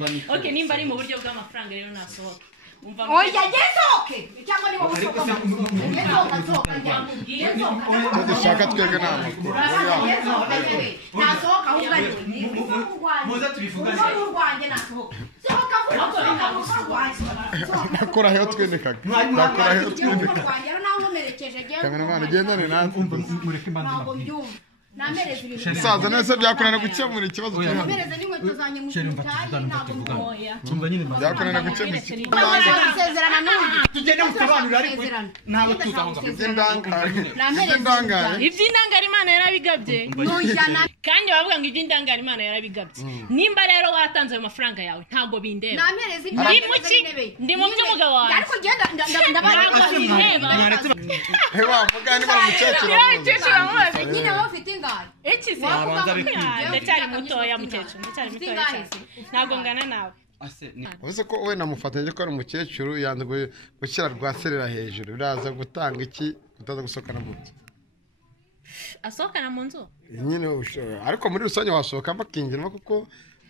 Okay, nimba ari mu buryo bw'amafaranga rero nasohoka. Umva oya yesoke cyangwa niba gusohoka yesoka dushaka twege nama nasohoka ahubwo ari muza tubivugane urwanjye nasohoka nakora heyo twendekaga nakora heyo twendekaga kamera gendane nanze mureke mbanda namereza ibintu saza nese byakunana gukemura ikibazo cyo namereza n'inkweto zanjye mu cyari ntabwo moya. tumva nyine byakunana gukemura gusezerana n'undi tugende musobanura ariko ntawe tuzaho iby'indangare Iby'indangare Imana yarabigabye. Kandi bavuga ngo iby'indangare Imana yarabigabye. Nimba rero watanze ayo mafaranga yawe ntago bindeba. namereza Ndi mu by'umugabo wawe. ariko genda hewa mugani baramukecuru nyine wowe ufite ingahe Ekize. Ndacyari mutoya mukecuru. Ndacyari mutoya cyane. Ntago ngana nawe. uvuze ko we namufatanyije ko ari umukecuru yanze gushyira rwaserera hejuru biraza gutanga iki utaza gusohokana mu nzu Asohokana mu nzu? nyine ariko muri rusange wasohoka bakinjiramo kuko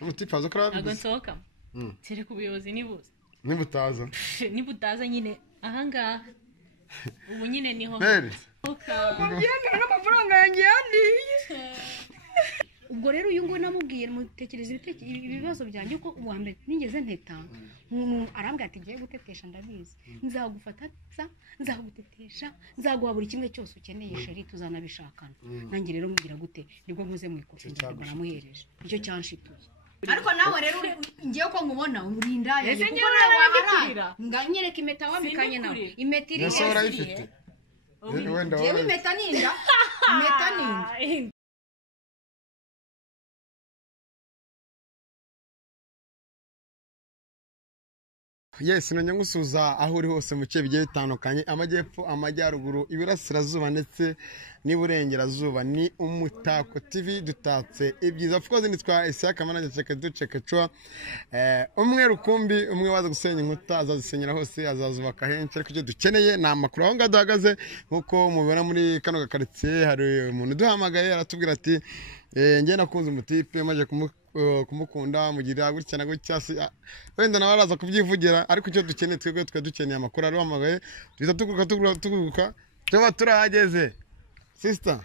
n'umutipaza ko Ntago arabizi nsohoka. Tere ku buyobozi nibuze. nibutaza Nibutaza nyine ahangaha. Ubu nyine niho. Mary Mbyandira n'amafaranga yanjye yandiye. Ubwo rero uyu ngo namubwiye mutekereza ibibazo byanjye ko uwa mbere nigeze nteta arambwira ati giye gutetesha ndabizi nzagufata nzagutetesha nzaguha buri kimwe cyose ukeneye sheri tuzanabishakana nanjye rero mugira gute nibwo nkoze mu ikofi ngo namuhereje icyo cyanshituye ariko nawe rero ngiye ko nkubona urinda yaje kuko nawe wabara nganyereka impeta wambikanye nawe impeta iri ese urayifite wenda yewe impeta ninda impeta ninda yes nanya ngusuza aho uri hose mu cye bigiye bitandukanye amajyepfo amajyaruguru ibirasirazuba ndetse n'iburengerazuba ni Umutako TV dutatse ibyiza of course nitwa Isaac Manage cheke duceke cyo umwe rukumbi umwe waza gusenya inkuta azazisenyera hose azazubaka henshi ariko icyo dukeneye na makuru aho ngaduhagaze nkuko mubona muri kano gakaritsiye hari umuntu duhamagaye aratubwira ati ngiye nakunze umutipe maje kumukunda mugira gutya na gutya wenda nawe araza kubyivugira ariko icyo dukeneye twe dukeneye amakuru aruhamagaye tuza tuguruka cyo turahageze sister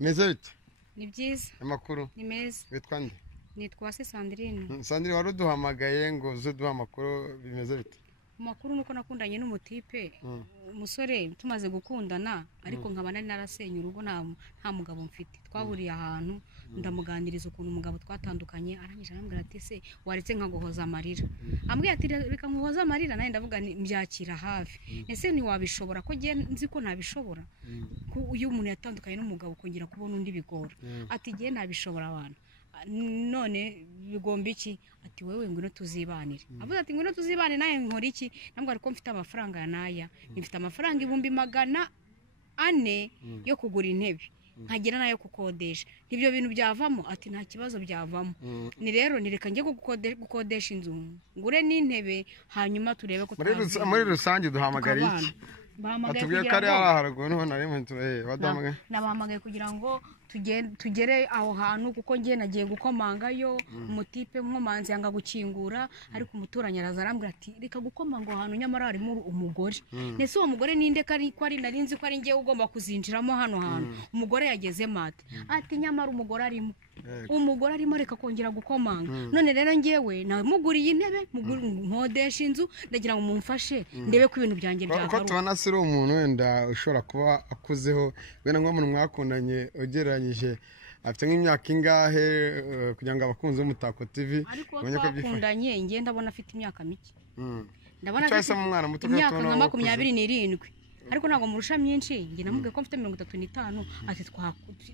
meze bite ni byiza amakuru ni meza witwa nde nitwa Sandrine Sandrine wari duhamagaye ngo uze duha amakuru bimeze bite amakuru nuko nakundanye n'umutipe umusore tumaze gukundana ariko nkaba nari narasenye urugo nta mugabo mfite twahuriye ahantu ndamuganiriza ukuntu umugabo twatandukanye arangije arambwira ati se waretse nkaguhoza amarira ambwira ati reka nkuhoza amarira naye ndavuga mbyakira hafi ese ntiwabishobora ko nzi ko ntabishobora uyu umuntu yatandukanye n'umugabo kongera kubona undi bigora ati giye ntabishobora abantu none bigomba iki ati wewe ngwino tuzibanire avuze ati ngwino tuzibanire naye nkora iki nambwo ariko mfite amafaranga ya naya mfite amafaranga 400 yo kugura intebe nkagira nayo kukodesha nibyo bintu byavamo ati nta kibazo byavamo ni rero nireka ngiye gukodesha inzu ngure n'intebe hanyuma turebe ko muri rusange duhamagara iki atubwiye ko ari haraguru niho nari mu baduhamagaye nabahamagaye kugira ngo tugere aho hantu kuko ngiye nagiye gukomangayo umutipe nkomanzi yanga gukingura ariko umuturanyi araza arambwira ati reka gukomanga aho hantu nyamara harimo umugore nese uwo mugore ninde ko ari narinzi ko ari ngiye ugomba kuzinjiramo hano hantu umugore yageze mate ati nyamara umugore arimo reka kongera gukomanga none rero ngiyewe namuguriye intebe nkodesha inzu ndagira ngo mumfashe ndebe ko ibintu byanjye byagaruka uko tubona siri umuntu wenda ushobora kuba akuzeho wenda nk'umuntu mwakundanye ugereranyije afite nk'imyaka ingahe kugira ngo abakunzi b'Umutako TV bamenye ko byifashanye ngiye ndabona afite imyaka mike ndabona afite umwana muto imyaka nka 27 ariko ntago murusha myinshi ngiye namubwiye ko mfite 35 ati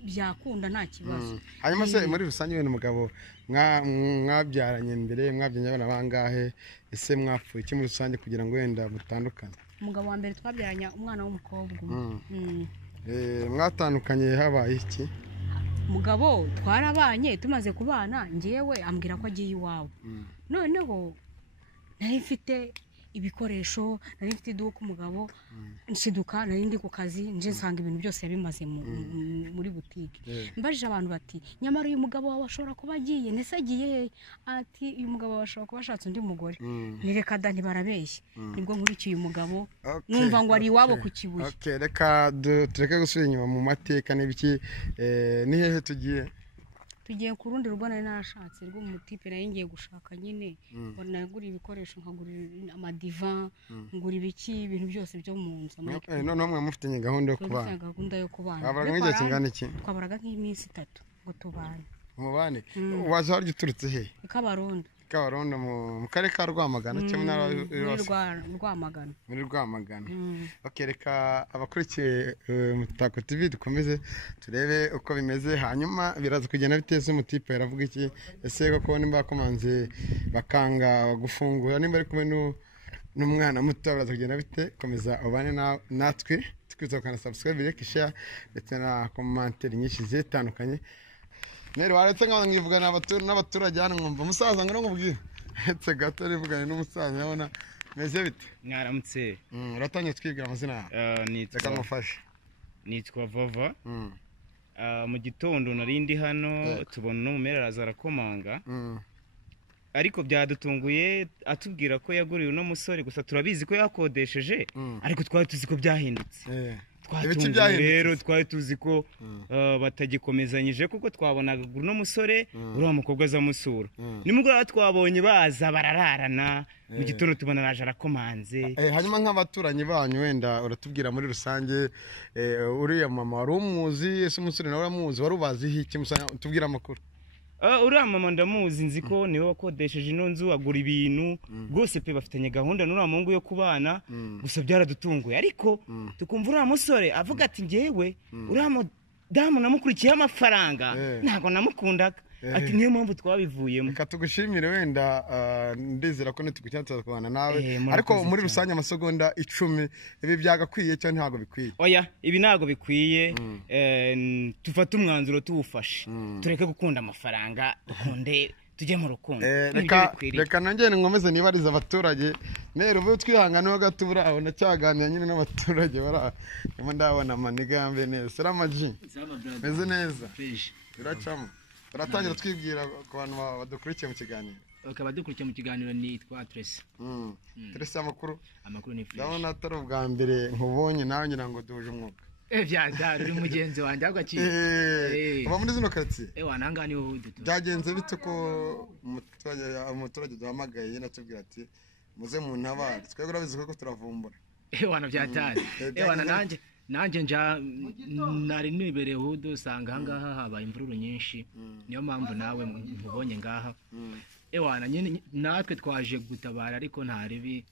byakunda nta kibazo hanyuma se muri rusange wenda umugabo mwabyaranye mbere mwabyanye abana bangahe ese mwapfuye iki muri rusange kugira ngo wenda mutandukane umugabo wa mbere twabyaranye umwana w'umukobwa mwatandukanye habaye iki umugabo twarabanye tumaze kubana ngiyewe ambwira ko agiye iwawe noneho nari mfite ibikoresho nari mfite iduka umugabo nsiduka nari ndi ku kazi nje nsanga ibintu byose yabimaze muri butike mbajije abantu bati nyamara uyu mugabo wawe ashobora kuba agiye ndetse agiye ati uyu mugabo ashobora kuba ashatse undi mugore nireka da ntibarabeshye nibwo nkurikiye umugabo numva ngo ari iwabo ku Kibuye. Reka tureke gusubira inyuma mu mateka n'ibiki ni hehe tugiye ku rundi rugo nari narashatse rwo mu tipe nari ngiye gushaka nyine nagura ibikoresho nkagura amadiva ngura ibiki ibintu byose byo mu nzu none mwe mufitanye gahunda yo kubana abaraga nk'igihe kingana iki twabaraga nk'iminsi 3 ngo tubane mubane waza waryo uturutse he Kabarondo mu karere ka Rwamagana cyangwa muri Rwamagana. Reka abakurikiye Umutako TV dukomeze turebe uko bimeze hanyuma biraza kugenda biteze umutipe yaravuga iki ese koko nimba bakomanze bakanga gufungura nimba ari kumwe n'umwana muto biraza kugenda bite komeza ubane natwe tukwiza kana subscribe like share ndetse na commentaire nyinshi zitandukanye. Nero waretse ngivuga n'abaturage hano mwumva umusaza ngo ngubwire etse gato rivugane n'umusaza yabona meze bite mwaramutse uratanye twibwira amazina nitwa mufasha nitwa Vava mu gitondo narindi hano tubona no mumera azarakomanga ariko byadutunguye atubwira ko yaguriye uno musore gusa turabizi ko yakodesheje ariko twari tuzi ko byahindutse rero twari tuzi ko batagikomezanyije kuko twabonaga uno musore uriya mukobwa azamusura nimugoroba twabonye baza barararana mu gitondo tubona naje arakomanze hanyuma nk'abaturanyi banyu wenda uratubwira muri rusange uriya mama wari umuzi ese umusore nawe uramuzi wari ubaziho iki tubwira amakuru uriya mama ndamuzi nzi ko niwe wakodesheje ino nzu agura ibintu rwose pe bafitanye gahunda n'uriya muhungu yo kubana gusa byaradutunguye ariko tukumva uriya musore avuga ati ngewe uriya mudamu namukurikiyeho amafaranga ntabwo namukundaga ati niyo mpamvu twabivuyemo. Reka tugushimire wenda ndizera ko nitugucyatsa kubana nawe ariko muri rusange amasegonda 10 ibi byagakwiye cyane ntago bikwiye. Oya ibi ntago bikwiye tufata umwanzuro tuwufashe tureke gukunda amafaranga dukunde tujye mu rukundo. Reka nongere ngomeze nibariza abaturage nero ubu twihangana gatubura abona cyaganira nyine n'abaturage bara ndabona maniga yambe neza salama ji meze neza biracamo baratangira twibwira ku bantu badukurikiye mu kiganiro. Badukurikiye mu kiganiro nitwa Tracy. Tracy amakuru ni fresh. Ndabona atari ubwa mbere nkubonye nawe ngira ngo duhuje umwuga. Uri mugenzi wanjye agaki. Uba muri zino quartier? Wananga ni wowe dutu. Byagenze bite ko umuturage duhamagaye natubwira ati muze mu ntabare twego urabizi ko turavumbura. Byatari. Nanjye nari nibereye hudu usanga ahangaha habaye imvururu nyinshi niyo mpamvu nawe mubonye ngaha natwe twaje gutabara ariko ntaribi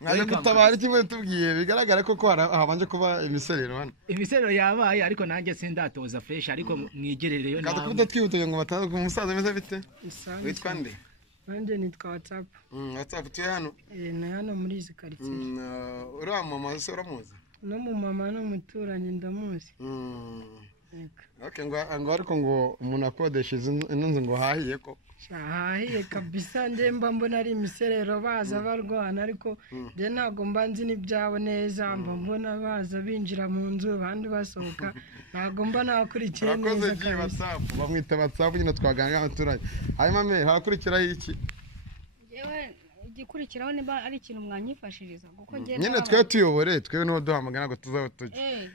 mwaje gutabara kimwe tubwiye bigaragara ko habanje kuba imiserero hano yabaye ariko nanjye sindatoza fresh ariko mwigerereyo nawe kada twihuteye ngo bataza ku musaza meze bite witwa nde? Nanjye nitwa WhatsApp tuye hano na hano muri izi quartier uriya mama se uramuzi? No mu mama no muturanye ndamuzi. Ngo ariko ngo umuntu akodesha ino nzu ngo hahiye ko hahiye kabisa ndemba mbona ari imiserero baza barwana ariko je ntago mbanzi n'ibyabo neza mbona baza binjira mu nzu abandi basohoka ntago mba nakurikiye neza kabisa. Bamwita WhatsApp nyine twaganga abaturage hanyuma me hakurikiraho iki? Igikurikiraho niba ari ikintu mwanyifashiriza kuko nyine twe tuyobore twe no duhamagana ngo tuzaba tujye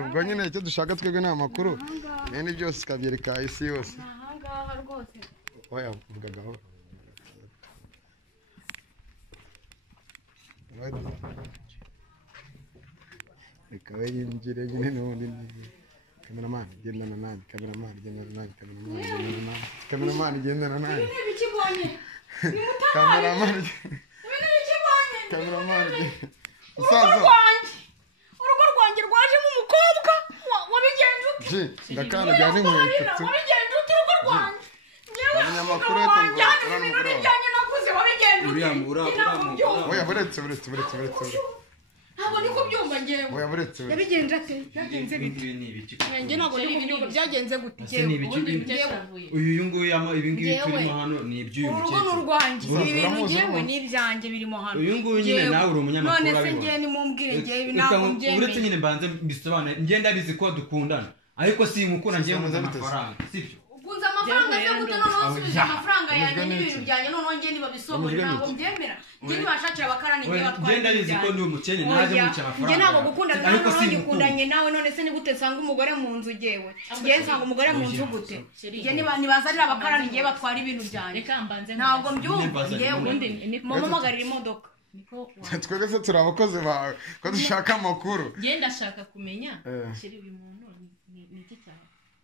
ubwo nyine icyo dushaka twebwe nta makuru n'indi byose kabyereka isi yose ahangaha rwose oya mvugagaho reka yinjire nyine n'ubundi cameraman gendana nanjye cameraman gendana nanjye Cameraman urugo rwanjye rwajemo umukobwa wabigenje ute? Ndakana jyane inkweto wabigenje ute urugo rwanjye? Abanyamakuru wabigenje ute? oya buretse ntabwo ni kubyumva ngewe oya buretse we yabigenje ate byagenze bite njye ntabwo ndi kubyuka byagenze gute uyu nguyu ibi ngibi turimo hano ni iby'uyu urugo ni urwanjye ibi bintu ngewe ni ibyanjye birimo hano uyu nguyu nyine nawe uri umunyamakuru none se ngewe nimumbwire ngewe ibi ntabwo mbyemeye uretse nyine mbanze mbisobanure njye ndabizi ko dukundana ariko si mukura ngewe muzi amafaranga sibyo ukunze amafaranga se gute noneho usubije amafaranga yanjye n'ibintu byanjye noneho ngewe nibabisohore ntabwo mbyemera njye nibashakira abakarani ngewe batwara njye ndabizi ko ndi umukene naje muca amafaranga njye ntabwo gukundana nawe noneho ngikundanye nawe none se ni gute nsanga umugore mu nzu ngewe ngewe nsanga umugore mu nzu gute njye nibazanira abakarani ngewe batwara ibintu byanjye ntabwo mbyumva ngewe mumumagarira imodoka twebwe se turi abakozi bawe ko dushaka amakuru njye ndashaka kumenya sheri uyu muntu ni iki cyawe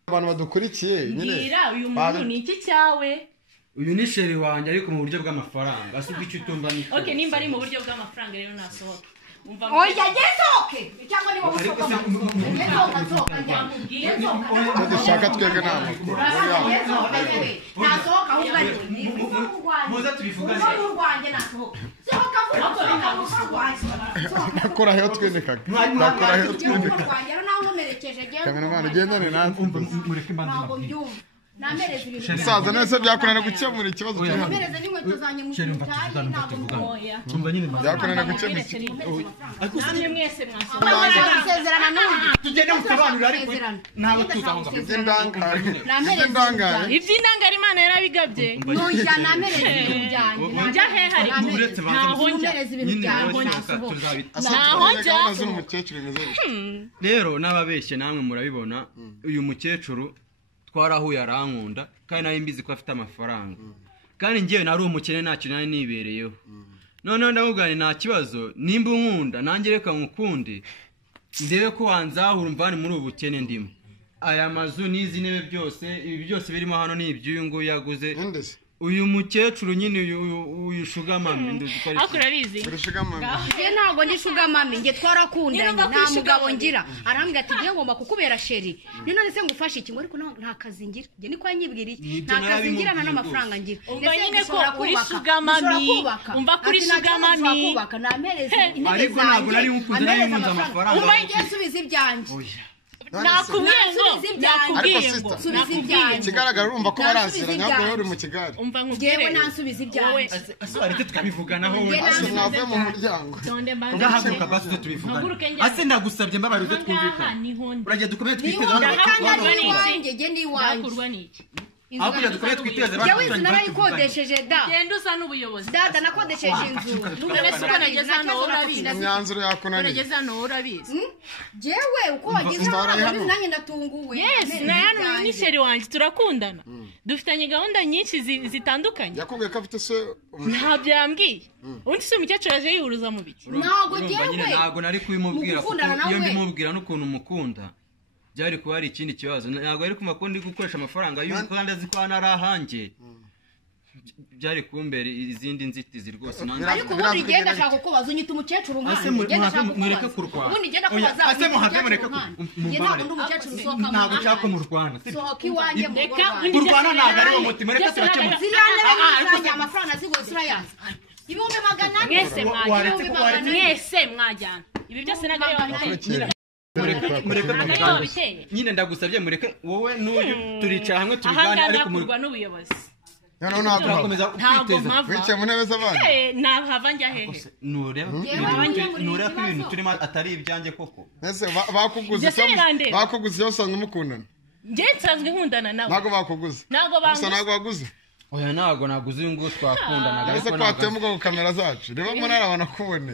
abantu badukurikiye nyine mbwira uyu muntu ni iki cyawe uyu ni sheri wanjye ariko mu buryo bw'amafaranga asubwa icyo utumva ni okay nimba ari mu buryo bw'amafaranga rero nasohoke oya gesoke cyangwa niba usohoka icyo dushaka twebwe ni amakuru nasohoka ahubwo ari muze tubivugane nakuraho twinikaga nakuraho twinikaga kameramani ugendane natwe musaza nese byakunana gukemura ikibazo kiri hano byakunana gukemura ikibazo namwe mwese mwasohoka tugende musobanurire ariko ntawe tuzaho iby'indangare iby'indangare imana yarabigabye nujya namereza ibintu byanjye njya hehe ariko ntaho njya ntaho njya umukecuru mwiza rero n'ababeshye namwe murabibona uyu mukecuru twarahuye arankunda kandi nari mbizi ko afite amafaranga kandi ngewe nari umukene nta kintu nari nibereyeho noneho ndamubwira nta kibazo nimba unkunda nanjye reka nkukunde ndebe ko wanzahura umvane muri ubu bukene ndimo aya mazu n'izi ntebe byose ibi byose birimo hano ni iby'uyu nguyu yaguze uyu mukecuru nyine uyu shugamami nduzi ko ari akurabizi njye ntabwo ndi shugamami njye twarakundanye nta mugabo ngira arambwira ati njye ngomba kukubera sheri none se ngufashe iki ngo ariko nta kazi ngira njye niko yanyibwiriye nta kazi ngira nta n'amafaranga ngira umva nyine ko uri shugamami umva kuri shugamami ariko ntabwo nari nkukunze nari nkunze amafaranga umva njye subiza ibyanjye nakubwiye ngo subiza ibyanjye kigaragara urumva ko barazira ntabwo uri mu kigali umva ngewe nkubwire nansubiza ibyanjye ariko tukabivuganaho mwavuye mu muryango tonde mbanze ugahaguruka basi tubivugane ase ndagusabye mbabarire twumvikane urajya dukomeye twiteze ndakurwa n'iki aho kujya dukomeye twiteze yewe inzu narayikodesheje da genda usa n'ubuyobozi dada nakodesheje inzu none se uko nageze hano urabizi imyanzuro yakunaniye nageze hano urabizi jewe uko wageze hano nanjye ndatunguwe yes nayano ni sheri wanjye turakundana dufitanye gahunda nyinshi zitandukanye yakubwiye ko afite se ntabyo yambwiye undi se umukecuru aje yihuruza mu biki ntabwo jewe ntabwo nari kubimubwira kuko iyo ndimubwira n'ukuntu mukunda byari kuba ari ikindi kibazo ntabwo ari kumva ko ndi gukoresha amafaranga y'uko kandi azi ko ari ahanjye byari kumbera izindi nzitizi rwose ariko ubundi genda ashaka kukubaza unyita umukecuru nk'ahantu genda ashaka kukubaza ubundi genda kubaza ase muhave mureke ntabwo ndi umukecuru usohoka mu ntabwo nshaka mu Rwanda sohoka iwanjye mu Rwanda u Rwanda ntabwo ari wo mutima reka turakemura ziriya amafaranga ziguye turayazi ibihumbi 400 mwese mwajyana ibi byose ntabwo ari wabiteye nyine ndagusabye mureke wowe n'uyu turicara hamwe tubigane ariko muri n'ubuyobozi noneho ntakomeza kwiteza wicaye mu ntebe z'abandi nahava njya hehe nureba ko ibintu turimo atari ibyanjye koko ese bakuguze iyo usanzwe mukundana njye nsanzwe nkundana nawe ntabwo bakuguze gusa ntabwo waguze oya ntabwo naguze uyu nguyu twakundanaga ese ko watemuka ku kamera zacu reba muri arabana kubone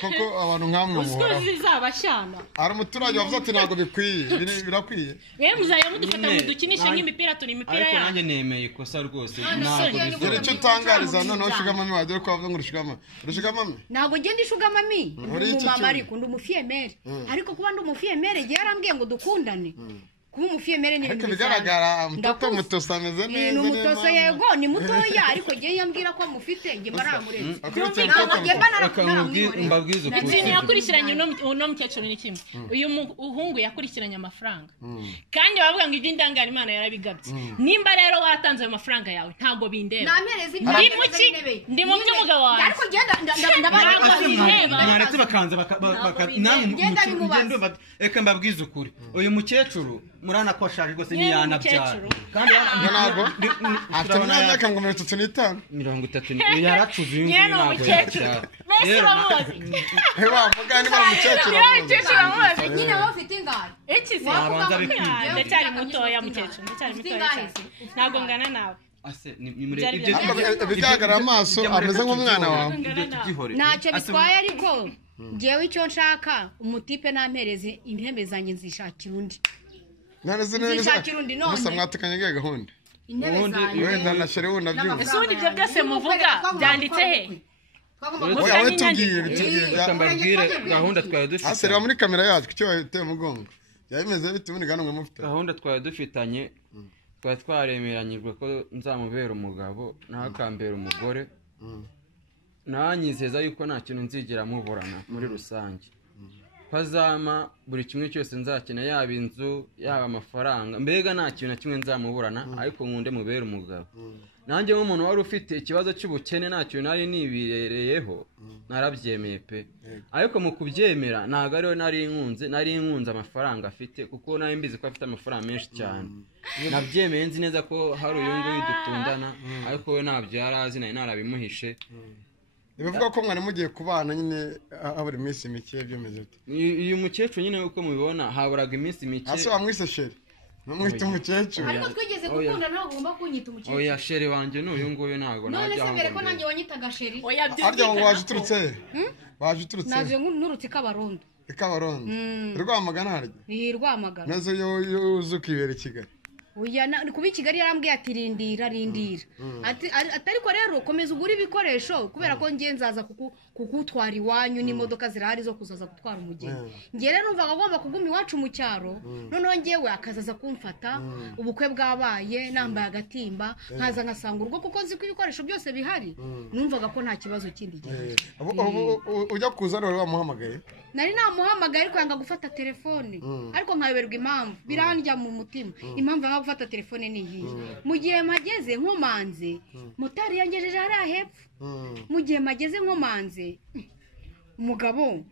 kuko abantu nkamwe muhora zizabashyana hari umuturage wavuze ati ntabwo bikwiye birakwiye yewe muzajya mudufata mudukinishe nk'imipira turi imipira ariko nanjye nemeye ikosa rwose ntabwo icyo utangariza noneho shugamami wagiye ko wavuze ngo urushugamami ntabwo ugenda ishugamami ndi umumama ariko ndi umufiyemere ariko kuba ndi umufiyemere igihe yarambwiye ngo dukundane kuba umufiyemere ni ariko ibintu bigaragara mtoto mutosa ameze neza ni umutoso yego ni mutoya ariko ngiye yambwira ko mufite nge baramureze mbabwiza ukuri ikintu yakurikiranye uno mukecuru ni kimwe uyu muhungu yakurikiranye amafaranga kandi bavuga ngo iby'indangare Imana yarabigabye nimba rero watanze ayo mafaranga yawe ntago bindeba ndi mu by'umugabo wawe ariko genda mwaretse bakanza reka mbabwize ukuri uyu mukecuru murana ko ashaje rwose ntiyanabyara kandi ntabwo afite imyaka ngo 35 30 yaracuze uyu nguyu ntabwo yabyara rero wa mugani wa mukecuru nyine wowe ufite ingano abanza bikwiye ndacyari mutoya mukecuru ndacyari mutoya ntabwo ngana nawe bigaragara amaso ameze nk'umwana wawe ntacyo bitwaye ariko ngewe icyo nshaka umutipe nampereze intebe zanjye nzishakira undi nzishakira undi none gusa mwatekanye ngiye gahunda intebe zanjye wenda na shere wunda byumva isundi ibyo byose muvuga byanditse he wowe tubwire mbabwire gahunda twari dufite asere muri kamera yacu cyo yiteye umugongo yabimeze bite ubundi gano mufite gahunda twari dufitanye twari twaremeranyijwe ko nzamubera umugabo nawe akambera umugore nanyizeza yuko nta kintu nzigira muburana muri rusange pazama buri kimwe cyose nzakina yaba inzu yaba amafaranga mbega nta kintu na kimwe nzamuburana ariko nkunde mubera umugabo nanjye nk'umuntu wari ufite ikibazo cy'ubukene nta kintu nari nibirereyeho narabyemeye pe ariko mu kubyemera ntabwo ariwe nari inkunze amafaranga afite kuko nari mbizi ko afite amafaranga menshi cyane nabyemeye nzi neza ko hari uyu nguyu dutundana ariko we ntabyo yari azi nari narabimuhishe bivuga ko mwari mugiye kubana nyine habura iminsi mike byemeze bite uyu mukecuru nyine uko mubibona haburaga iminsi mike ase wamwise shere numwita umukecuru ariko twigeze gukunda ntabwo ugomba kunyita umukecuru oya shere wanjye n'uyu nguyu ntabwo najya aho ngo ko nanjye wanyitaga shere arya ngo waje uturutse waje uturutse naje nurutse Kabarondo Rwamagana harya ni Rwamagana nazo yo uzukibera Kigali Oya kuba i Kigali yarambwiye ati rindira ariko rero komeza ugura ibikoresho kubera ko ngiye nzaza kukutwara iwanyu n'imodoka zirahari zo kuzaza gutwara umugeni ngiye rero numvaga agomba kuguma iwacu mu cyaro noneho ngewe akazaza kumfata ubukwe bwabaye nambaye agatimba nkaza nkasanga urugo kuko nzi ko ibikoresho byose bihari numvaga ko nta kibazo kindi gihe ujya kuza rero wamuhamagaye nari namuhamagaye ariko yanga gufata telefone ariko nkayoberwa impamvu birandya mu mutima impamvu yanga gufata telefone ni iyi mu gihe mageze nkomanze motari yangejeje hariya hepfo mu gihe mageze nkomanze umugabo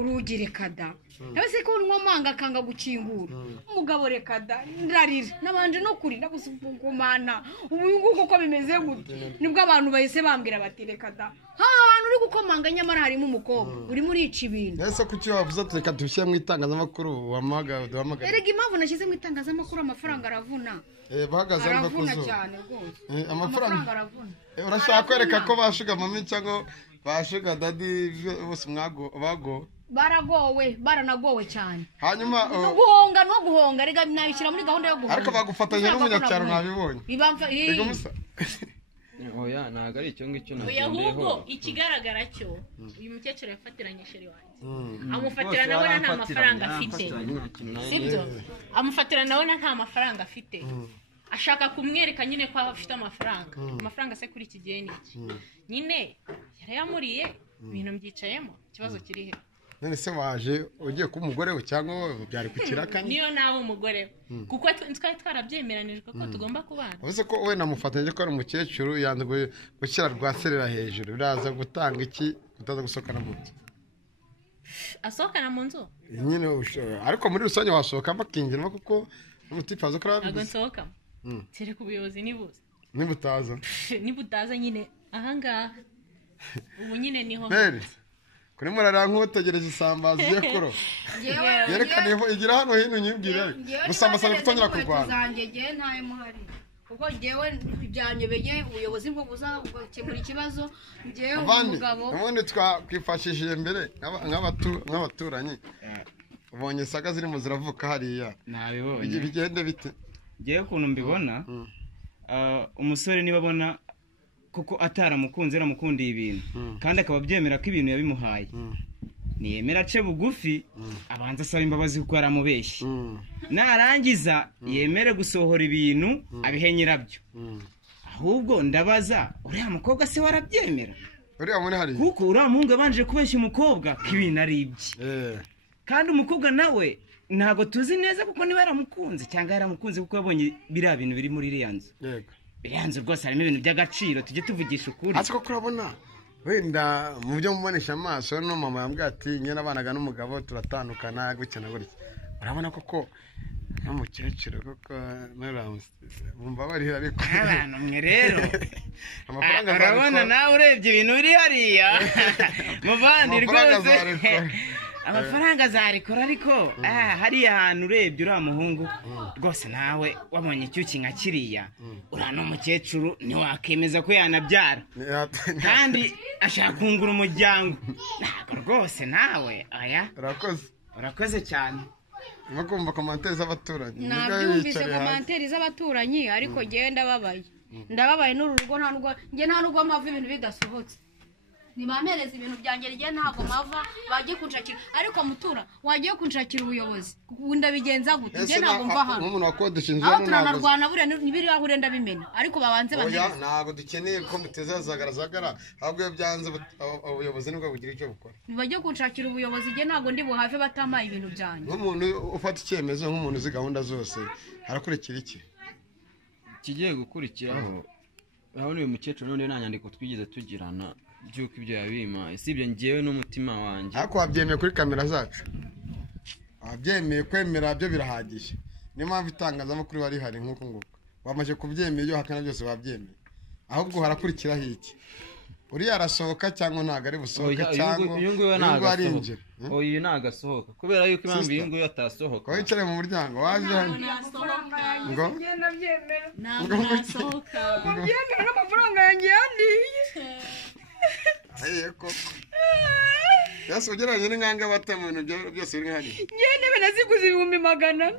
urugi rekada nabase ko nkomanga akanga gukingura umugabo rekada ndarira nabanje no kuri ndagusugumana ubu nguko ko bimeze gute nibwo abantu bahise bambwira bati rekada abantu uri gukomanga nyamara harimo umukobwa uri muri ici ibintu ese kuki wavuze tureka dushyire mu itangazamakuru wamagara erega impamvu nashyize mu itangazamakuru amafaranga aravuna bahagaze ariko kuzo cyane rwose amafaranga aravuna urashaka kwereka ko bashuga mami cyangwa bashuga dadi bose bago baranagowe cyane hanyuma no guhonga rega nabishyira muri gahunda yo guhonga ariko bagufatanya n'umunyacyaro nabibonye oya ntabwo ari icyo ngicyo oya ahubwo ikigaragara cyo uyu mukecuru yafatiranye sheri wanjye amufatira nawe nta mafaranga afite sibyo amufatira nawe nta mafaranga afite ashaka kumwereka nyine ko afite amafaranga se kuri iki gihe niki nyine yarayamuriye ibintu byicayemo ikibazo kiri he none se waje ugiye kuba umugore we cyangwa byari kukirakanye niyo nawe umugore we kuko twari twarabyemeranijwe ko tugomba kubana uvuze ko we namufatanyije ko ari umukecuru yanze gushyira rwaserera hejuru biraza gutanga iki utaza gusohokana mu nzu asohokana mu nzu nyine ariko muri rusange wasohoka bakinjiramo kuko umutipe aza kuraba ntabwo nsohokamo tere ku buyobozi nibutaza nyine ahangaha ubu nyine niho kuri murara nk'utegereje isambaza ugiye kuroba yerekana igira hano hino nyibwire gusa amasaba kutongera kurwana zanjye ngewe ntayo muhari kuko ngewe byanyobeye ubuyobozi bwo gukemura ikibazo ngewe umugabo ubundi twakwifashishije mbere nk'abaturanyi ubonye saga zirimo ziravuka hariya nabibonye bigende bite ngewe ukuntu mbibona umusore niba abona kuko ataramukunze yaramukundiye ibintu kandi akaba abyemera ko ibintu yabimuhaye niyemera ace bugufi abanza asaba imbabazi kuko yaramubeshye narangiza yemere gusohora ibintu abihe nyirabyo ahubwo ndabaza uriya mukobwa se warabyemera uriya muri hari kuko uriya muhungu abanje kubeshya umukobwa ko ibintu ari ibye kandi umukobwa nawe ntabwo tuzi neza kuko niba yaramukunze cyangwa yaramukunze kuko yabonye biriya bintu biri muri iriya nzu iriya nzu rwose harimo ibintu by'agaciro tujye tuvugisha ukuri ariko kurabona wenda mu byo mubonesha amaso no mama yambwiye ati njye nabanaga n'umugabo turatandukana gutya na gutya urabona koko n'umukecuru koko bumva barira ariko abantu mwe rero amafaranga urabona nawe urebye ibintu biri hariya muvandi rwose amafaranga azarikora ariko hariya hantu urebye uriya muhungu rwose nawe wabonye icyuki nka kiriya uriya n'umukecuru ntiwakemeza ko yanabyara kandi ashaka kungura umuryango ntabwo rwose nawe urakoze cyane urimo kumva komantere z'abaturanyi nabyumvise komantere z'abaturanyi ariko ngewe ndababaye n'uru rugo nta nubwo mpava ibintu bidasohotse ntibampereze ibintu byanjye rye ntabwo mpava bagiye kunshakira ariko mutura wagiye kunshakira ubuyobozi ndabigenza gute njye ntabwo mva hano nk'umuntu wakodesha inzu aho turanarwana buriya n'ibirahure ndabimena ariko babanze bahereze ntabwo dukeneye ko muteza zagara ahubwo iyo byanze ubuyobozi nibwo bugira icyo bukora bagiye kunshakira ubuyobozi njye ntabwo ndi buhave batamaye ibintu byanjye nk'umuntu ufata icyemezo nk'umuntu uzi gahunda zose harakurikira iki kigiye gukurikiraho urabona uyu mukecuru none nta nyandiko twigeze tugirana byuko ibyo yabimaye sibyo ngewe n'umutima wanjye ariko wabyemeye kuri kamera zacu wabyemeye kwemera byo birahagije niyo mpamvu itangazamakuru wari hari nk'uko nguko wamaze kubyemera ibyo hakana byose wabyemeye ahubwo harakurikiraho iki uriya arasohoka cyangwa ntabwo ari busohoke cyangwa uyu nguyu arinjira uyu ntabwo asohoka kubera yuko impamvu uyu nguyu atasohoka wicaye mu muryango waje hano ngo ntabwo nasohoka ubyemera n'amafaranga yanjye yandiye ahiye koko yasi ugereranye n'inkange bata mu bintu byose biri hariya ngewe ntebe naziguze 100,000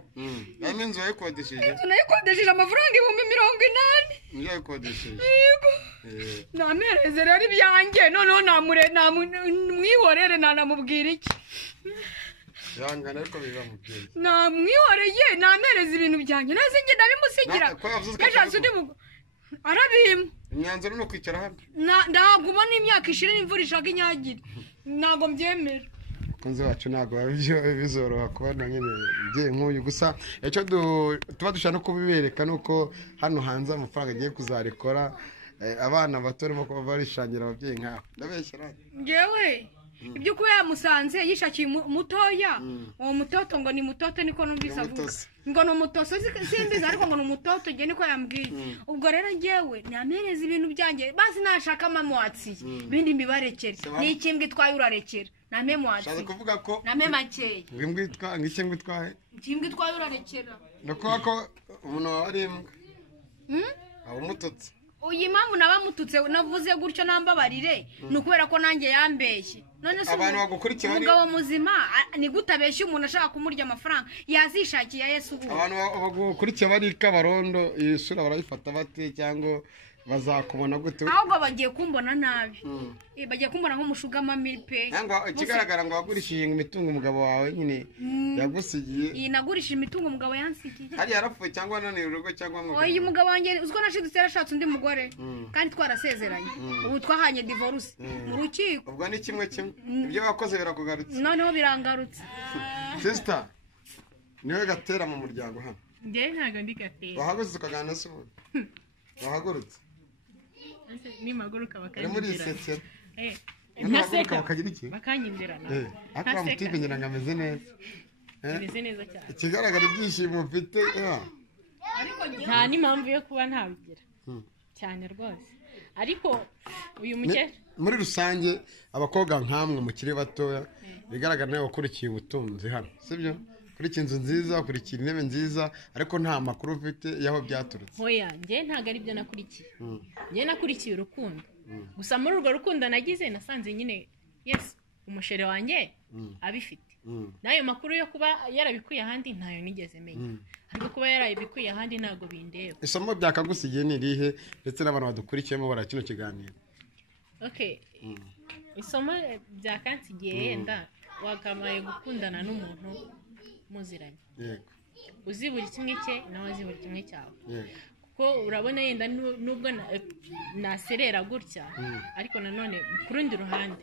hano inzu wayikodesheje inzu nayikodesheje amafaranga 80,000 niyo wayikodesheje yego nampereze rero ibyanjye noneho mwihorere nanamubwira iki yangana ariko biramubwira namwihoreye nampereze ibintu byanjye naze njye ndabimusigira yashatse undi arabima imyanzuro no kwicara hano ndahaguma n'imyaka ishira n'imvura ishaka inyagire ntabwo mbyemera kunze wacu ntabwo bizoroha kubona nyine bye nk'uyu gusa icyo tuba dushaka no kubibereka nuko hano hanze amafaranga agiye kuzarikora abana bato barimo kuba barishangira ababyeyi nk'aho ndabeshyira ngewe ibyo kuba yamusanze yishakiye mutoya uwo mutoto ngo ni mutoto niko numvise avuga ngo ni umutoso simbizi ariko ngo ni umutoto nge niko yambwiye ubwo rero ngewe nampereza ibintu byanjye basi nashaka mamuwatsiye ibindi mbibarekere ni ikimbwa itwaye urarekera name muwatsiye kuvuga ko name makeya ikimbwa itwaye ikimbwa itwaye urarekera no kuba ko umuntu waba ari imbwa aba umututse uyu mpamvu nabamututse navuze gutyo nambabarire ni ukubera ko nanjye yambeshye none se umugabo muzima ni gute abeshya umuntu ashaka kumurya amafaranga yazishakiye Yesu ubu abantu bagukurikiye bari kabarondo iyi sura barayifata bate cyangwa bazakubona gute ahubwo bagiye kumbona nabi bagiye kumbona nk'umushugamami pe ikigaragara ngo wagurishije imitungo umugabo wawe nyine yagusigiye iyi nagurishije imitungo umugabo yansigiye hari yarapfuye cyangwa nanone urugo cyangwa uyu mugabo wanjye uziko nashidutse yarashatse undi mugore kandi twarasezeranye ubu twahanye divorce mu rukiko ubwo ni kimwe ibyo wakoze birakugarutse noneho birangarutse sister niwe gatera mu muryango hano njye ntabwo ndi gatera wahagurutse ukaganira se ubu wahagurutse nimaguruka bakanyindirana ntaseka bakanyindirana ariko amutipe ngira ngo ameze neza ameze neza cyane ikigaragara ibyishimo mfite nta n'impamvu yo kuba ntabigira cyane rwose ariko uyu mukecuru muri rusange abakobwa nk'amwe mukiri batoya bigaragara nawe wakurikiye ubutunzi hano sibyo kurikiye inzu nziza ukurikiye intebe nziza ariko nta makuru ufite y'aho byaturutse hoya njye ntabwo ari byo nakurikiye njye nakurikiye urukundo gusa muri urwo rukundo nagize nasanze nyine yes umushere wanjye abifite n'ayo makuru yo kuba yarabikuye ahandi ntayo nigeze menya ariko kuba yarabikuye ahandi ntabwo bindeba isomo byakagusigiye ni irihe ndetse n'abantu badukurikiyemo bara kino kiganiro okay isomo byakansigiye yenda wakamaye gukundana n'umuntu muziranye yego uzi buri kimwe cye nawe azi buri kimwe cyawe yego kuko urabona yenda nubwo naserera gutya ariko nanone ku rundi ruhande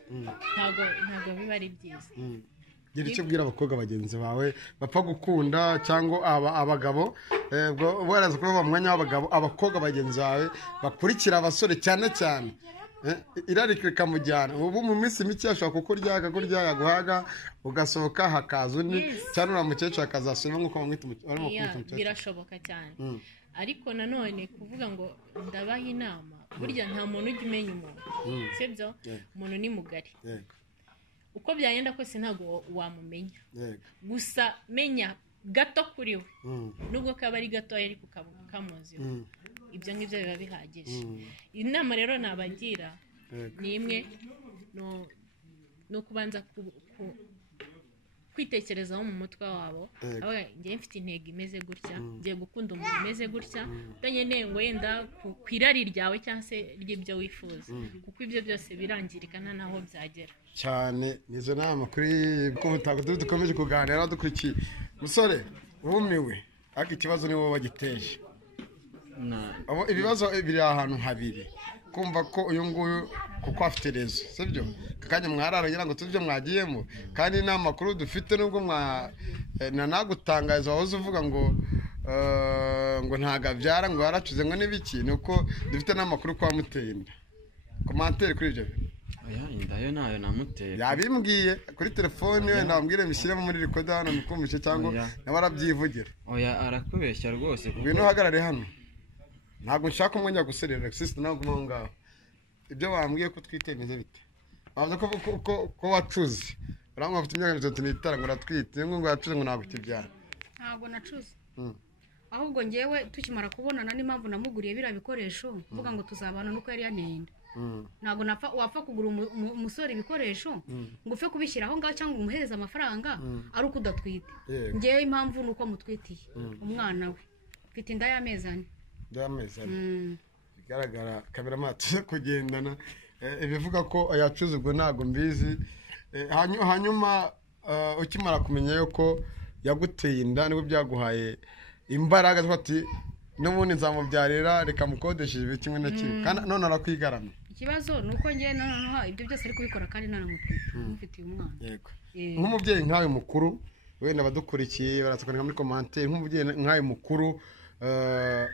ntabwo biba ari byiza gira icyo ubwira abakobwa bagenzi bawe bapfa gukunda cyangwa abagabo baraza kuba mu mwanya w'abagabo abakobwa bagenzi bawe bakurikira abasore cyane cyane irari rikamujyana ubu mu minsi mike ashobora kukurya akaguhaga ugasohoka hakaza undi cyangwa uriya mukecuru akazasubira nk'uko bamwita umukecuru birashoboka cyane ariko nanone kuvuga ngo ndabaha inama burya nta muntu ujya umenya umuntu sibyo umuntu ni mugari uko byagenda kose ntabwo wamumenya gusa menya gato kuri we nubwo kaba ari gato ariko kamuziho ibyo ngibyo biba bihagije inama rero nabagira ni imwe ni ukubanza kwitekerezaho mu mutwe wabo ngiye mfite intego imeze gutya ngiye gukunda umuntu umeze gutya utanyeneye ngo yenda ku irari ryawe cyangwa se ry'ibyo wifuza kuko ibyo byose birangirika nta naho byagera cyane nizo nama kuri dukomeje kuganira dukurikiye musore wumiwe ariko ikibazo ni wowe wagiteje ibibazo biri ahantu habiri kumva ko uyu nguyu kuko afite rezo sibyo kakanya mwararagira ngo tuvyo mwagiyemo kandi n'amakuru dufite nubwo nagutangaza wahoze uvuga ngo ntagabyara ngo yaracuze ngo n'ibiki nuko dufite n'amakuru kwa muteye inda commentaire kuri ibyo inda yo nayo namuteye yabimbwiye kuri telefone wenda wambwire mishyiremo muri recorder hano mukumvishe cyangwa nabarabyivugira oya arakubeshya rwose ibintu uhagarare hano ntabwo nshaka umwanya guserera sister ntabwo mo ngaho ibyo wambwiye ko twitemeze bite bavuze ko wacuze uramwe afite imyaka 35 ngo ratwite ngo yacuze ngo ntabwo kibyara ntabwo nacuze ahubwo ngewe tukimara kubonana n'impamvu namuguriye bira bikoresho mvuga ngo tuzabana nuko yari yanenda ntabwo wapfa kugura umusore ibikoresho ngo ufe kubishyiraho ngaho cyangwa umuhereza amafaranga ari uko udatwite ngewe impamvu nuko mutwitiye umwana we mfite inda y'amezi 4 bigaragara kameramati kugendana ibivuga ko yacuze ubwo ntabwo mbizi hanyuma ukimara kumenya yuko yaguteye inda nibwo byaguhaye imbaraga ati n'ubundi nzamubyarira reka mukodesheje ibi kimwe na kimwe kandi none arakwigarama ikibazo ni uko ngewe noneho ibyo byose ari kubikora kandi ntanamutwite mufitiye umwana yego nk'umubyeyi nkawe mukuru wenda badukurikiye baratwandika muri commentaire nk'umubyeyi nkawe mukuru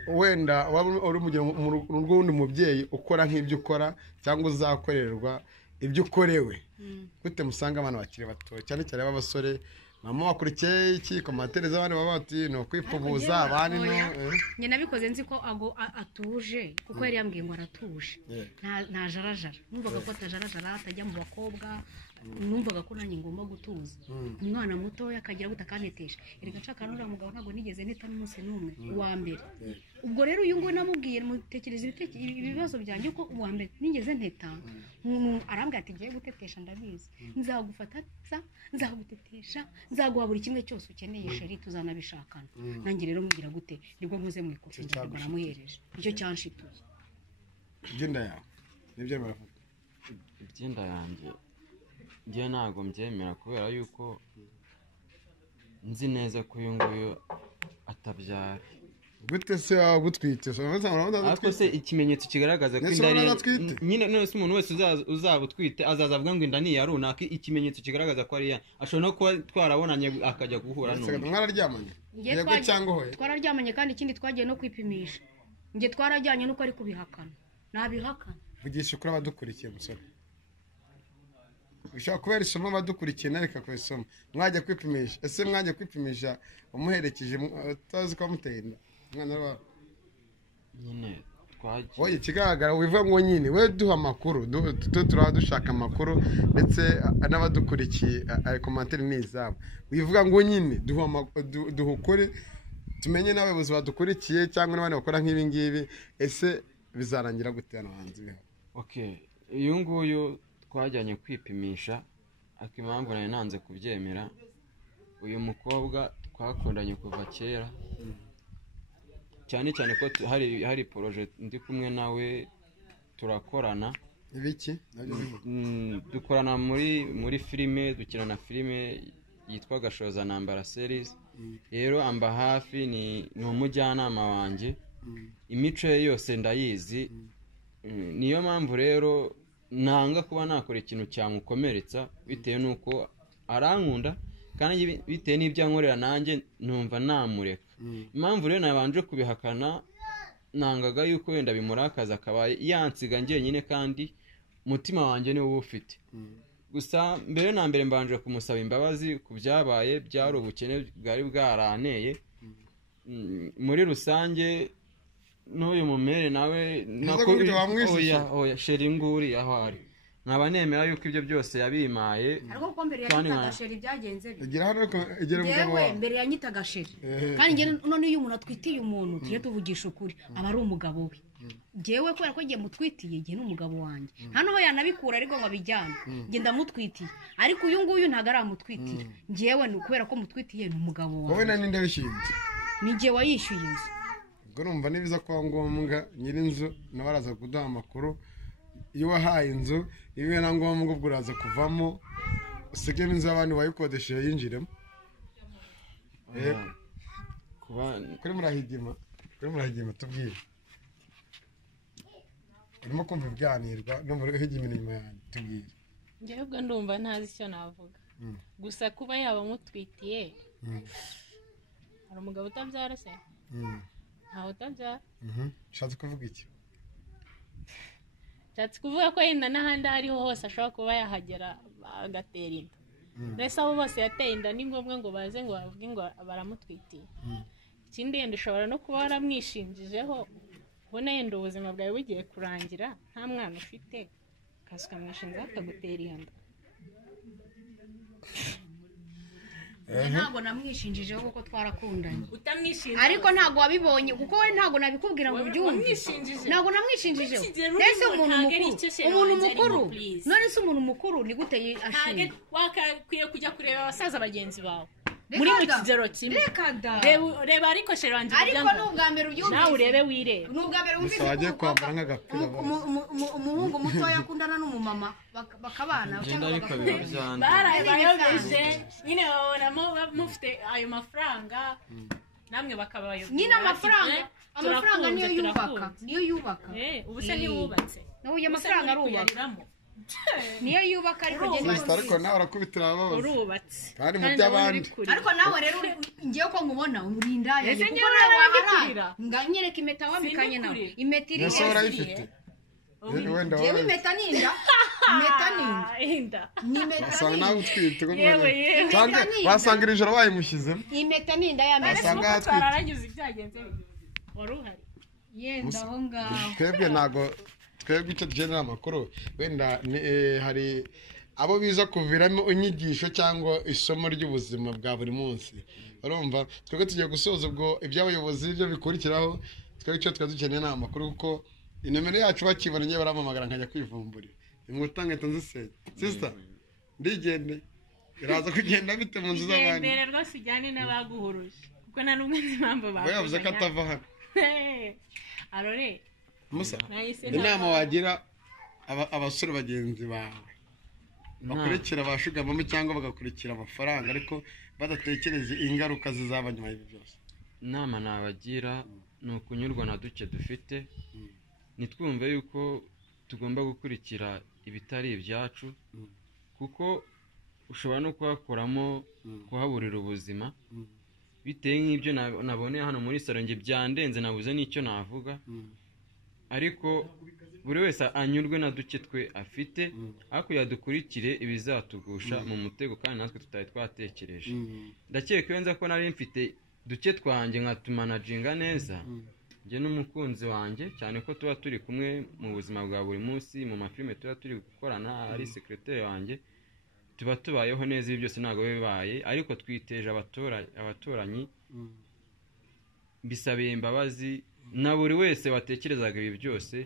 wenda waba uri mu rw'undi mubyeyi ukora nk'ibyo ukora cyangwa uzakorerwa ibyo ukorewe gute musanga abana bakiri bato cyane cyane b'abasore mama wakurikiye iki commentaire z'abandi baba bati no kwipfubuza abandi njye nabikoze nzi ko atuje kuko yari yambwiye ngo aratuje nta jarajara numvaga ko atajarajara atajya mu bakobwa numvaga ko nanjye ngomba gutuza umwana muto akagira gute akanetesha erega nshaka n'uriya mugabo ntabwo nigeze neta n'umunsi n'umwe uwa mbere ubwo rero uyu nguyu namubwiye mutekereza ibibazo byanjye ko uwa mbere nigeze nteta arambwira ati ngiye gutetesha ndabizi nzagufata nzagutetesha nzaguha buri kimwe cyose ukeneye sheri tuzanabishakana nanjye rero mugira gute nibwo muze mu ikofi nzagwa namuhereje nicyo cyanshituye ibyenda yawe nibyo baravuga ibyenda yanjye njye ntabwo mbyemera kubera yuko nzi neza ko uyu nguyu atabyara gute se wagutwite ariko se ikimenyetso kigaragaza ko inda ari nyine none se umuntu wese uzaba utwite azaza avuga ngo inda ni iya runaka ikimenyetso kigaragaza ko ari iya ashobora no kuba twarabonanye akajya guhura n'undi mwararyamanye yego cyangwa hoye twararyamanye kandi ikindi twagiye no kwipimisha njye twarajyanye nuko ari kubihakana nabihakana vugisha ukuri abadukurikiye musore ushaka kubera isomo badukurikiye nareka ku isomo mwajya kwipimisha ese mwajya kwipimisha umuherekeje utazi ko amuteye inda mwana wawe nyine twagiye oye kigaragara wivuga ngo nyine we duha amakuru turaba dushaka amakuru ndetse n'abadukurikiye commentaire ni izabo wivuga ngo nyine duha ukuri tumenye n'abayobozi badukurikiye cyangwa n'abandi bakora nk'ibi ngibi ese bizarangira gute hano hanze biho okay uyu nguyu twajyanye kwipimisha ariko impamvu nari nanze kubyemera uyu mukobwa twakundanye kuva kera cyane cyane ko hari projet ndi kumwe nawe turakorana ibiki dukorana muri filime dukina na filime yitwa Gashoza Ntambara series rero amba hafi ni umujyanama wanjye imico ye yose ndayizi niyo mpamvu rero nanga kuba nakora ikintu cyamukomeretsa bitewe nuko arankunda kandi bitewe n'ibyo ankorera nanjye numva namureka impamvu rero nabanje kubihakana nangaga yuko wenda bimurakaza akaba yansiga njyenyine kandi umutima wanjye niwo ufite gusa mbere na mbere mbanje kumusaba imbabazi ku byabaye byari ubukene bwari bwaranteye muri rusange n'uyu mumere nawe oya sheri nguri aho ari nkaba nemera yuko ibyo byose yabimaye ariko ko mbere yanyitaga sheri byagenze yewe mbere yanyitaga sheri kandi njye none iyo umuntu atwitiye umuntu tujye tuvugisha ukuri aba ari umugabo we jewe kubera ko ngiye mutwitiye ngiye n'umugabo wanjye nta naho yanabikura ariko ngo abijyane ngiye ndamutwitiye ariko uyu nguyu ntago aramutwitira ngewe kubera ko mutwitiye ni umugabo wawe wowe nani ndabishinze ni ngiye wayishyuye inzu ubwo numva nibiza kwa ngombwa nyir'inzu nawe araza kuduha amakuru iyo wahaye inzu ibe na ngombwa ubwo uraza kuvamo usigemo inzu y'abandi wayikodesheje yinjiremo kuri murahigima tubwire urimo kumva ibyanirwa numva higima inyuma yanjye tubwire njyewe ubwo ndumva ntazi icyo navuga gusa kuba yaba amutwitiye hari umugabo utabyara se ntawe utabyara ushatse kuvuga iki nshatse kuvuga ko yenda n'ahandi aho ariho hose ashobora kuba yahagera agatera inda mbese abo bose yateye inda ni ngombwa ngo baze ngo bavuge ngo baramutwitiye ikindi yenda ushobora no kuba waramwishinjijeho ubona yenda ubuzima bwawe bugiye kurangira nta mwana ufite ukaza ukamwishinja akagutera iyo nda ntabwo namwishinjijeho kuko twarakundanye utamwishinje ariko ntabwo wabibonye kuko we ntabwo nabikubwira ngo ubyumve ntabwo namwishinjijeho ese umuntu mukuru none se umuntu mukuru ni gute ashinga wakakwiye kujya kureba abasaza bagenzi bawe muri mu kigero kimwe reba ariko sheri wanjye ariko ni ubwa mbere ubyumvise nawe urebe wireba ni ubwa mbere wumvise wagiye kwambara nk'agapira umuhungu mutoya akundana n'umumama bakabana barabayobeje nyine babonamo mufite ayo mafaranga namwe bakabayobeje nyine amafaranga niyo yubaka ubu se ntiwubatse nawe amafaranga arubaka niyo yubaka ariko ariko nawe urakubitira ababaza urubatse kandi mu by'abandi ariko nawe rero ngiye ko nkubona urinda yaje kuko nawe waharara nganyereka impeta wambikanye nawe impeta iri ese urayifite wenda yewe impeta ninda ni impeta wasanga nawe utwite cyangwa wasanga iri joro bayimushyizemo impeta ninda ya mbere wasanga atwite twararangiza ibyagenze wari uhari yenda aho ngaho twebwe ntago twebwe icyo tugenera amakuru wenda hari abo biza kuviramo inyigisho cyangwa isomo ry'ubuzima bwa buri munsi urumva twebwe tugiye gusoza ubwo iby'abayobozi byo bikurikiraho twebwe icyo twari dukeneye ni amakuru kuko inomero yacu bakibona ngiye baramamagara nkajya kwivumburira inkuta nkahita nzisenya sisita ndigende iraza kugenda bite mu nzu z'abandi igendere rwose ujyane n'abaguhuruje kuko nta n'umwe nzi impamvu we yavuze ko atava hano arore musa inama wagira abasore bagenzi bawe bakurikira abashugamamo cyangwa bagakurikira amafaranga ariko badatekereza ingaruka zizaba nyuma y'ibyo byose inama nabagira ni ukunyurwa na duke dufite nitwumve yuko tugomba gukurikira ibitari ibyacu kuko ushobora no kuhakoramo kuhaburira ubuzima bitewe nk'ibyo naboneye hano muri salo njye byandenze nabuze n'icyo navuga ariko buri wese anyurwe na duke twe afite ariko yadukurikire ibizatugusha mu mutego kandi natwe tutari twatekereje ndakeka iyo nza ko nari mfite duke twanjye nkatumanaginga neza njye n'umukunzi wanjye cyane ko tuba turi kumwe mu buzima bwa buri munsi mu mafilime tuba turi gukorana ari sekreteri wanjye tuba tubayeho neza ibi byose ntabwo bibaye ariko twiteje abaturanyi bisabiye imbabazi na buri wese watekerezaga ibi byose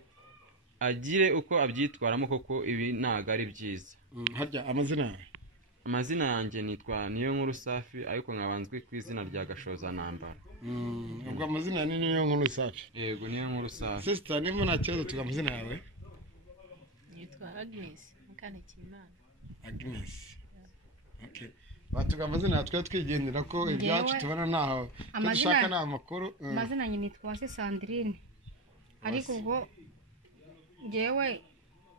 agire uko abyitwaramo koko ibi ntabwo ari byiza harya amazina yanjye nitwa niyo nkuru safi ariko nkabanzwe ku izina rya Gashoza Ntambara ubwo amazina ni niyo nkuru safi yego niyo nkuru safi sisita niba nta kibazo tuga amazina yawe yitwa Agnes Mukantakimana. Agnes. Okay. Batuga amazina natwe twigendera ko ibyacu tubona naho dushaka na amakuru. Amazina nyine nitwa Sandrine. Ariko ubwo ngewe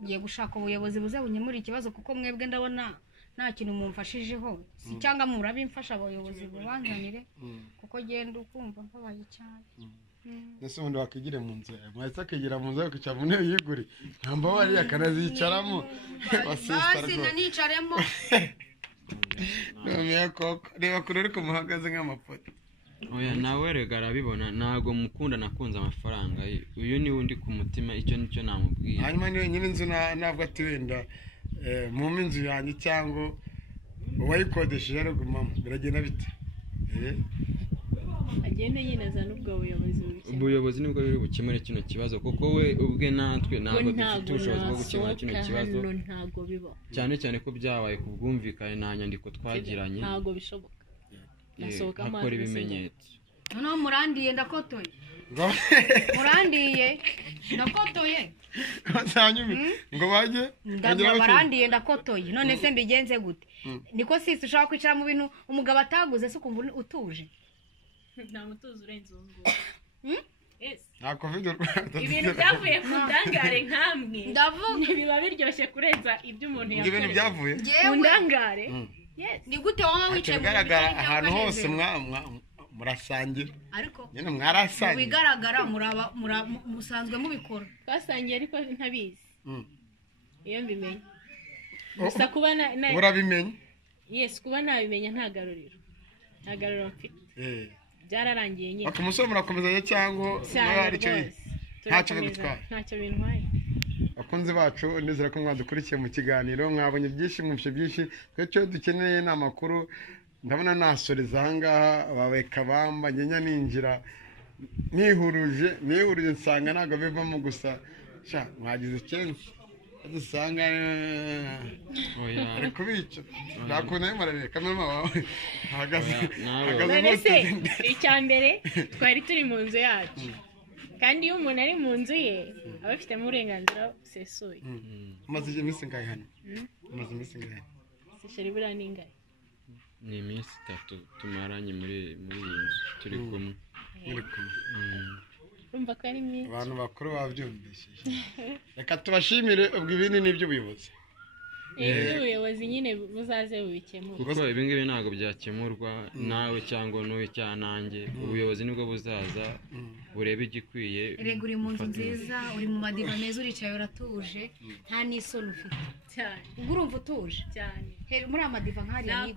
ngiye gushaka ubuyobozi buze bunyemura ikibazo kuko mwebwe ndabona nta kintu mumfashijeho si cyangwa murabimfasha abayobozi bubanzanire kuko genda ukumva mbabaye cyane. Nese ubundi wakigire mu nzu mwahise akigira mu nzu akicara mu ntebe yiguri nkamba wari akanazicaramo basi nanicaremo. Reba kure ariko muhagaze nk'amafoto. Oya nawe rega arabibona ntago mukunda nakunze amafaranga uyu ni undi ku mutima icyo nicyo namubwiye. Hanyuma niwe nyine inzu navuga ati wenda mu inzu yanjye cyangwa uwayikodesheje aragumamo biragenda bite? Agende yinaza n'ubwo ubuyobozi nibwo biri bukemure kino kibazo kuko we ubwe natwe ntabwo dufite ubushobozi bwo gukemura kino kibazo ntago biba cyane cyane ko byabaye ku bwumvikane nta nyandiko twagiranye ntago bishoboka nasohoka akora ibimenyetso. Noneho murandiye ndakotoye ndakotoye ngo bajye barandiye ndakotoye none se mbigenze gute? Niko sisi ushaka kwicara mu bintu umugabo ataguze se ukumva utuje? Nta mutuzo urenze uwo nguwo. Nta covid ibintu byavuye ku ndangare nkamwe ndavuga biba biryoshye kurenza ibyo umuntu yakoze. Ibintu byavuye ku ndangare. Ni gute wowe wicaye mu bigaragara ahantu hose murasangira ariko nyine mwarasangira bigaragara musanzwe mubikora. Twasangiye ariko ntabizi iyo mbimenye gusa kuba urabimenye. Yes kuba nabimenya ntagaruriro mfite byararangiye nyine. Umusore murakomezanya cyangwa ari cyo ntacyo bitwaye? Ntacyo bintwaye. Abakunzi bacu ndizera ko mwadukurikiye mu kiganiro mwabonye byinshi byinshi twe cyo dukeneye ni amakuru. Ndabona nasoreza ahangaha babeka bamba nyenya ninjira nihuruje nsanga ntabwo bivamo gusa mwagize kenshi dusanga ariko bica nakunda y'umurare kamera wawe hagaze icya mbere twari turi mu nzu yacu kandi iyo umuntu ari mu nzu ye aba afitemo uburenganzira busesuye. Umaze iminsi ingahe hano? Sisheri buriya ni ingahe? Ni iminsi 3 tumaranye muri iyi nzu turi kumwe. Urumva ko ari myinshi abantu bakuru babyumvishije. Reka tubashimire ubwo ibindi n'iby'ubuyobozi. Ubuyobozi nyine buzaze bubikemura kuko ibi ngibi ntabwo byakemurwa nawe cyangwa n'uwe cyanange. Ubuyobozi nibwo buzaza burebe igikwiye. Erega uri mu nzu nziza uri mu madiva meza uricaye uratuje nta n'isoni ufite cyane. Ubwo urumva utuje cyane muri amadiva nk'ariya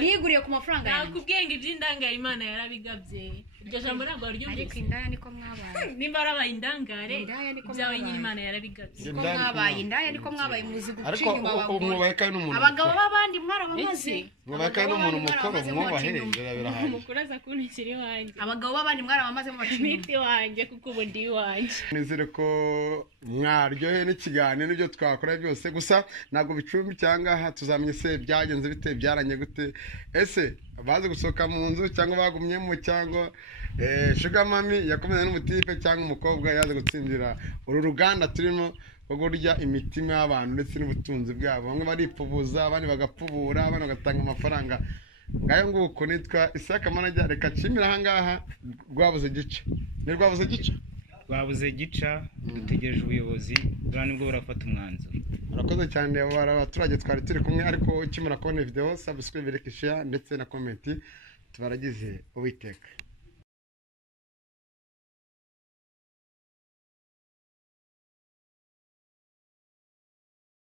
niguriye ku mafaranga yanjye. Nakubwiye ngo iby'indangare Imana yarabigabye. Iryo jambo ntabwo waryumvise. Ariko indaya niko mwabaye. Nimba arabaye indangare ibyawe nyine Imana yarabigabye. Niko mwabaye indaya niko mwabaye muzi guca inyuma umwubahe kandi n'umuntu abagabo b'abandi mwarabamaze. Mwubahe kandi n'umuntu mukuru mwubahe birahari. Umukuru aza kuntikira iwanjye. Abagabo b'abandi mwarabamaze mu bacini. Niti wanjye kuko ubu ndi iwanjye. Nizere ko mwaryohe n'ikiganiro n'ibyo twakora byose gusa ntabwo bicumbi cyangwa tuzamenye se byagenze bite byaranye gute ese baze gusohoka mu nzu cyangwa bagumyemo cyangwa Sugar Mami yakomeza n'umutipe cyangwa umukobwa yaje gutsindira uru ruganda turimo rwo kurya imitima y'abantu ndetse n'ubutunzi bwabo. Bamwe baripfubuza abandi bagapfubura abandi bagatanga amafaranga ngayo nguko. Nitwa Isaka Manager. Reka nshimira ahangaha rwabuze gica dutegereje ubuyobozi bwa nibwo burafata umwanzuro. Murakoze cyane abaturage twari turi kumwe ariko ukimara kubona video subscribe, like, share ndetse na comment tubaragize Uwiteka.